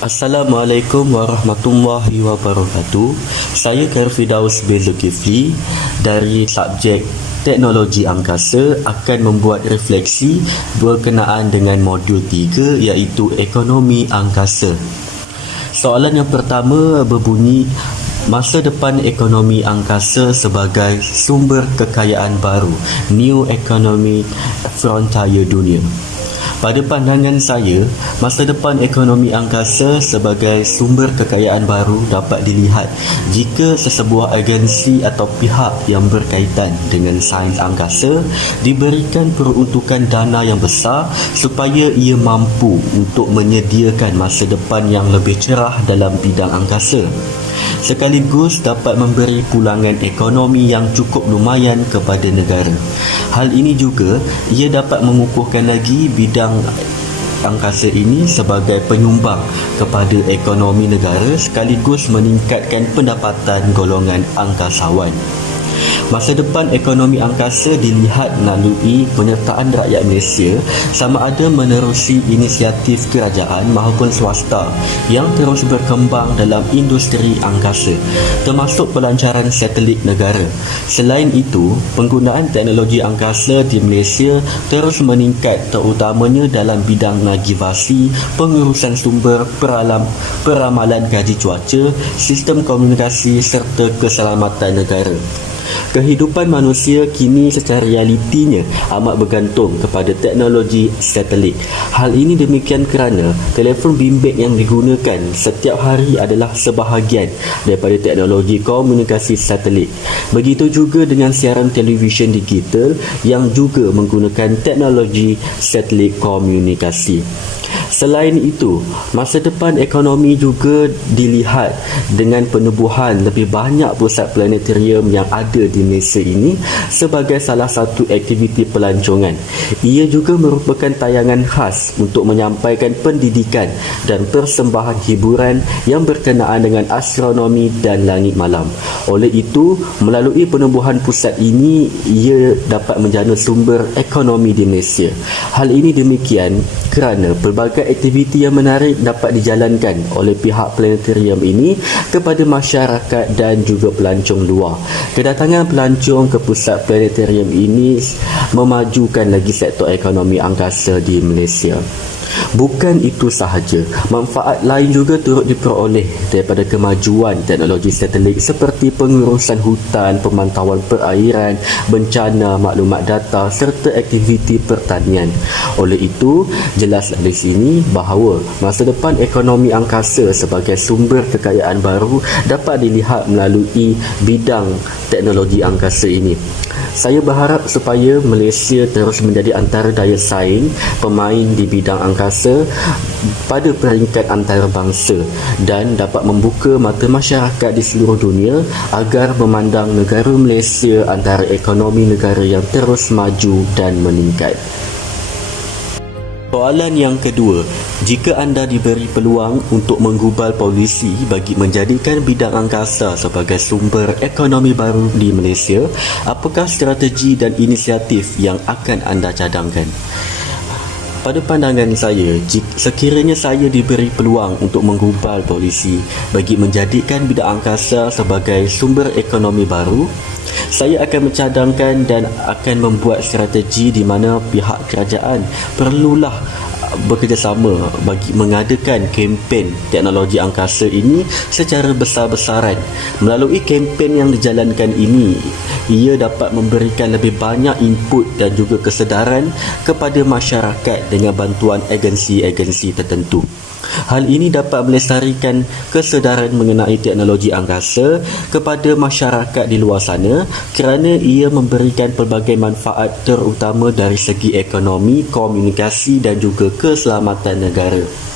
Assalamualaikum warahmatullahi wabarakatuh. Saya Karfidaus bin Zulkifli dari subjek Teknologi Angkasa akan membuat refleksi berkenaan dengan modul 3 iaitu Ekonomi Angkasa. Soalan yang pertama berbunyi, masa depan ekonomi angkasa sebagai sumber kekayaan baru, New Economic Frontier dunia. Pada pandangan saya, masa depan ekonomi angkasa sebagai sumber kekayaan baru dapat dilihat jika sesebuah agensi atau pihak yang berkaitan dengan sains angkasa diberikan peruntukan dana yang besar supaya ia mampu untuk menyediakan masa depan yang lebih cerah dalam bidang angkasa. Sekaligus dapat memberi pulangan ekonomi yang cukup lumayan kepada negara. Hal ini juga ia dapat mengukuhkan lagi bidang angkasa ini sebagai penyumbang kepada ekonomi negara sekaligus meningkatkan pendapatan golongan angkasawan. Masa depan ekonomi angkasa dilihat melalui penyertaan rakyat Malaysia sama ada menerusi inisiatif kerajaan maupun swasta yang terus berkembang dalam industri angkasa, termasuk pelancaran satelit negara. Selain itu, penggunaan teknologi angkasa di Malaysia terus meningkat terutamanya dalam bidang navigasi, pengurusan sumber, peramalan kaji cuaca, sistem komunikasi serta keselamatan negara. Kehidupan manusia kini secara realitinya amat bergantung kepada teknologi satelit. Hal ini demikian kerana telefon bimbit yang digunakan setiap hari adalah sebahagian daripada teknologi komunikasi satelit. Begitu juga dengan siaran televisyen digital yang juga menggunakan teknologi satelit komunikasi. Selain itu, masa depan ekonomi juga dilihat dengan penubuhan lebih banyak pusat planetarium yang ada di Malaysia ini sebagai salah satu aktiviti pelancongan. Ia juga merupakan tayangan khas untuk menyampaikan pendidikan dan persembahan hiburan yang berkenaan dengan astronomi dan langit malam. Oleh itu, melalui penubuhan pusat ini, ia dapat menjana sumber ekonomi di Malaysia. Hal ini demikian kerana pelbagai aktiviti yang menarik dapat dijalankan oleh pihak planetarium ini kepada masyarakat dan juga pelancong luar. Kedatangan pelancong ke pusat planetarium ini memajukan lagi sektor ekonomi angkasa di Malaysia. Bukan itu sahaja, manfaat lain juga turut diperoleh daripada kemajuan teknologi satelit seperti pengurusan hutan, pemantauan perairan, bencana, maklumat data serta aktiviti pertanian. Oleh itu, jelas dari sini bahawa masa depan ekonomi angkasa sebagai sumber kekayaan baru dapat dilihat melalui bidang teknologi angkasa ini. Saya berharap supaya Malaysia terus menjadi antara daya saing pemain di bidang angkasa pada peringkat antarabangsa dan dapat membuka mata masyarakat di seluruh dunia agar memandang negara Malaysia antara ekonomi negara yang terus maju dan meningkat. Soalan yang kedua, jika anda diberi peluang untuk menggubal polisi bagi menjadikan bidang angkasa sebagai sumber ekonomi baru di Malaysia, apakah strategi dan inisiatif yang akan anda cadangkan? Pada pandangan saya, sekiranya saya diberi peluang untuk menggubal polisi bagi menjadikan bidang angkasa sebagai sumber ekonomi baru, saya akan mencadangkan dan akan membuat strategi di mana pihak kerajaan perlulah bekerjasama bagi mengadakan kempen teknologi angkasa ini secara besar-besaran. Melalui kempen yang dijalankan ini, ia dapat memberikan lebih banyak input dan juga kesedaran kepada masyarakat dengan bantuan agensi-agensi tertentu. Hal ini dapat melestarikan kesedaran mengenai teknologi angkasa kepada masyarakat di luar sana kerana ia memberikan pelbagai manfaat terutama dari segi ekonomi, komunikasi dan juga keselamatan negara.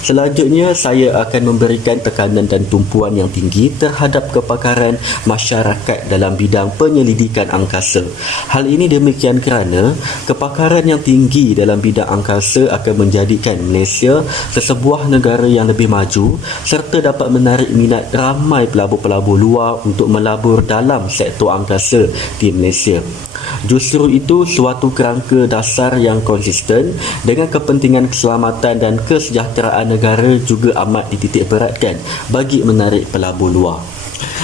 Selanjutnya, saya akan memberikan tekanan dan tumpuan yang tinggi terhadap kepakaran masyarakat dalam bidang penyelidikan angkasa. Hal ini demikian kerana kepakaran yang tinggi dalam bidang angkasa akan menjadikan Malaysia sesebuah negara yang lebih maju serta dapat menarik minat ramai pelabur-pelabur luar untuk melabur dalam sektor angkasa di Malaysia. Justru itu suatu kerangka dasar yang konsisten dengan kepentingan keselamatan dan kesejahteraan negara juga amat dititik beratkan bagi menarik pelabur luar.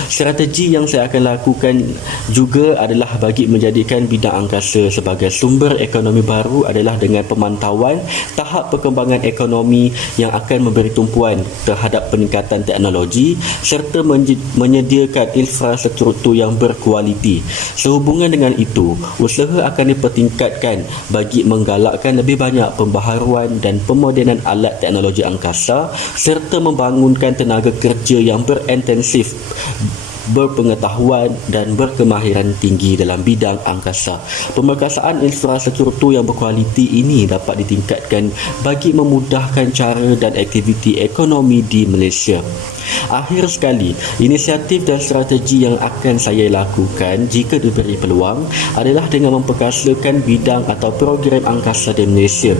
Strategi yang saya akan lakukan juga adalah bagi menjadikan bidang angkasa sebagai sumber ekonomi baru adalah dengan pemantauan tahap perkembangan ekonomi yang akan memberi tumpuan terhadap peningkatan teknologi serta menyediakan infrastruktur yang berkualiti. Sehubungan dengan itu, usaha akan dipertingkatkan bagi menggalakkan lebih banyak pembaharuan dan pemodenan alat teknologi angkasa serta membangunkan tenaga kerja yang berintensif, berpengetahuan dan berkemahiran tinggi dalam bidang angkasa. Pemerkasaan infrastruktur yang berkualiti ini dapat ditingkatkan bagi memudahkan cara dan aktiviti ekonomi di Malaysia. Akhir sekali, inisiatif dan strategi yang akan saya lakukan jika diberi peluang adalah dengan memperkasakan bidang atau program angkasa di Malaysia.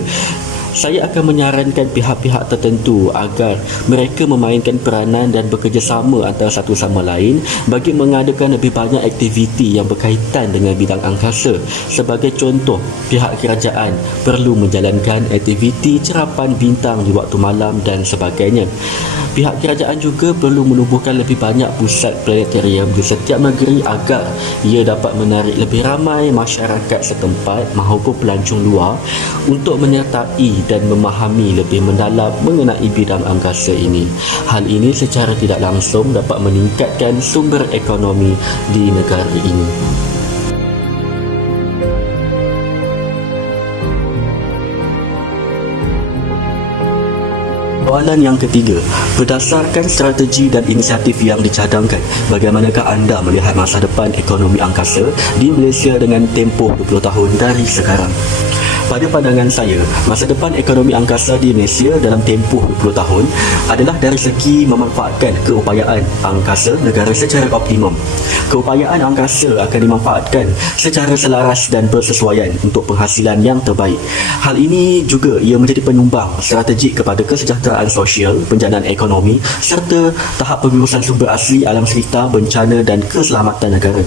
Saya akan menyarankan pihak-pihak tertentu agar mereka memainkan peranan dan bekerjasama antara satu sama lain bagi mengadakan lebih banyak aktiviti yang berkaitan dengan bidang angkasa. Sebagai contoh, pihak kerajaan perlu menjalankan aktiviti cerapan bintang di waktu malam dan sebagainya. Pihak kerajaan juga perlu menubuhkan lebih banyak pusat planetarium di setiap negeri agar ia dapat menarik lebih ramai masyarakat setempat maupun pelancong luar untuk menyertai dan memahami lebih mendalam mengenai bidang angkasa ini. Hal ini secara tidak langsung dapat meningkatkan sumber ekonomi di negara ini. Soalan yang ketiga, berdasarkan strategi dan inisiatif yang dicadangkan, bagaimanakah anda melihat masa depan ekonomi angkasa di Malaysia dengan tempoh 20 tahun dari sekarang? Pada pandangan saya, masa depan ekonomi angkasa di Malaysia dalam tempoh 20 tahun adalah dari segi memanfaatkan keupayaan angkasa negara secara optimum. Keupayaan angkasa akan dimanfaatkan secara selaras dan bersesuaian untuk penghasilan yang terbaik. Hal ini juga ia menjadi penyumbang strategik kepada kesejahteraan sosial, penjanaan ekonomi serta tahap pengurusan sumber asli alam sekitar, bencana dan keselamatan negara.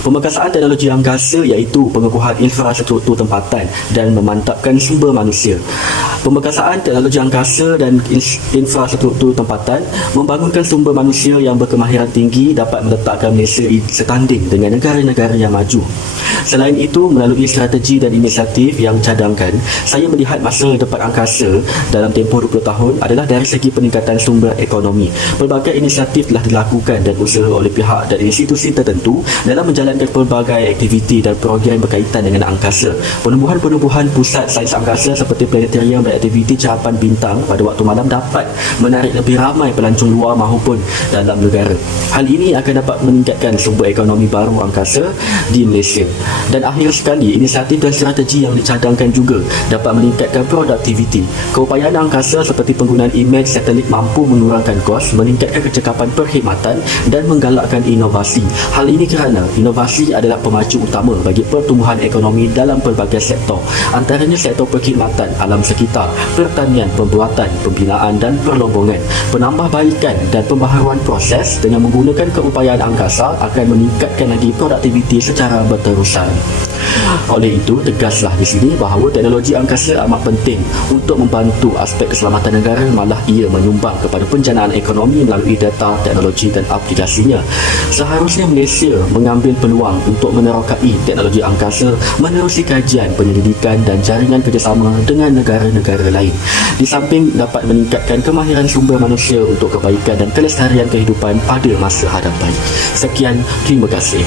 Pemerkasaan teknologi angkasa iaitu pengukuhan infrastruktur tempatan dan memantapkan sumber manusia. Pemerkasaan teknologi angkasa dan infrastruktur tempatan membangunkan sumber manusia yang berkemahiran tinggi dapat meletakkan Malaysia setanding dengan negara-negara yang maju. Selain itu, melalui strategi dan inisiatif yang cadangkan, saya melihat masa depan angkasa dalam tempoh 20 tahun adalah dari segi peningkatan sumber ekonomi. Pelbagai inisiatif telah dilakukan dan usaha oleh pihak dan institusi tertentu dalam menjalankan pelbagai aktiviti dan program berkaitan dengan angkasa. Penubuhan pusat sains angkasa seperti planetarium dan aktiviti cerapan bintang pada waktu malam dapat menarik lebih ramai pelancong luar maupun dalam negara. Hal ini akan dapat meningkatkan sumber ekonomi baru angkasa di Malaysia. Dan akhir sekali, inisiatif dan strategi yang dicadangkan juga dapat meningkatkan produktiviti. Keupayaan angkasa seperti penggunaan imej satelit mampu mengurangkan kos, meningkatkan kecekapan perkhidmatan dan menggalakkan inovasi. Hal ini kerana inovasi adalah pemacu utama bagi pertumbuhan ekonomi dalam pelbagai sektor, antaranya sektor perkhidmatan, alam sekitar, pertanian, pembuatan, pembinaan dan perlombongan. Penambahbaikan dan pembaharuan proses dengan menggunakan keupayaan angkasa akan meningkatkan lagi produktiviti secara berterusan. Oleh itu, tegaslah di sini bahawa teknologi angkasa amat penting untuk membantu aspek keselamatan negara, malah ia menyumbang kepada penjanaan ekonomi melalui data, teknologi dan aplikasinya. Seharusnya Malaysia mengambil peluang untuk menerokai teknologi angkasa menerusi kajian, penyelidikan dan jaringan kerjasama dengan negara-negara lain. Di samping dapat meningkatkan kemahiran sumber manusia untuk kebaikan dan kelestarian kehidupan pada masa hadapan. Sekian, terima kasih.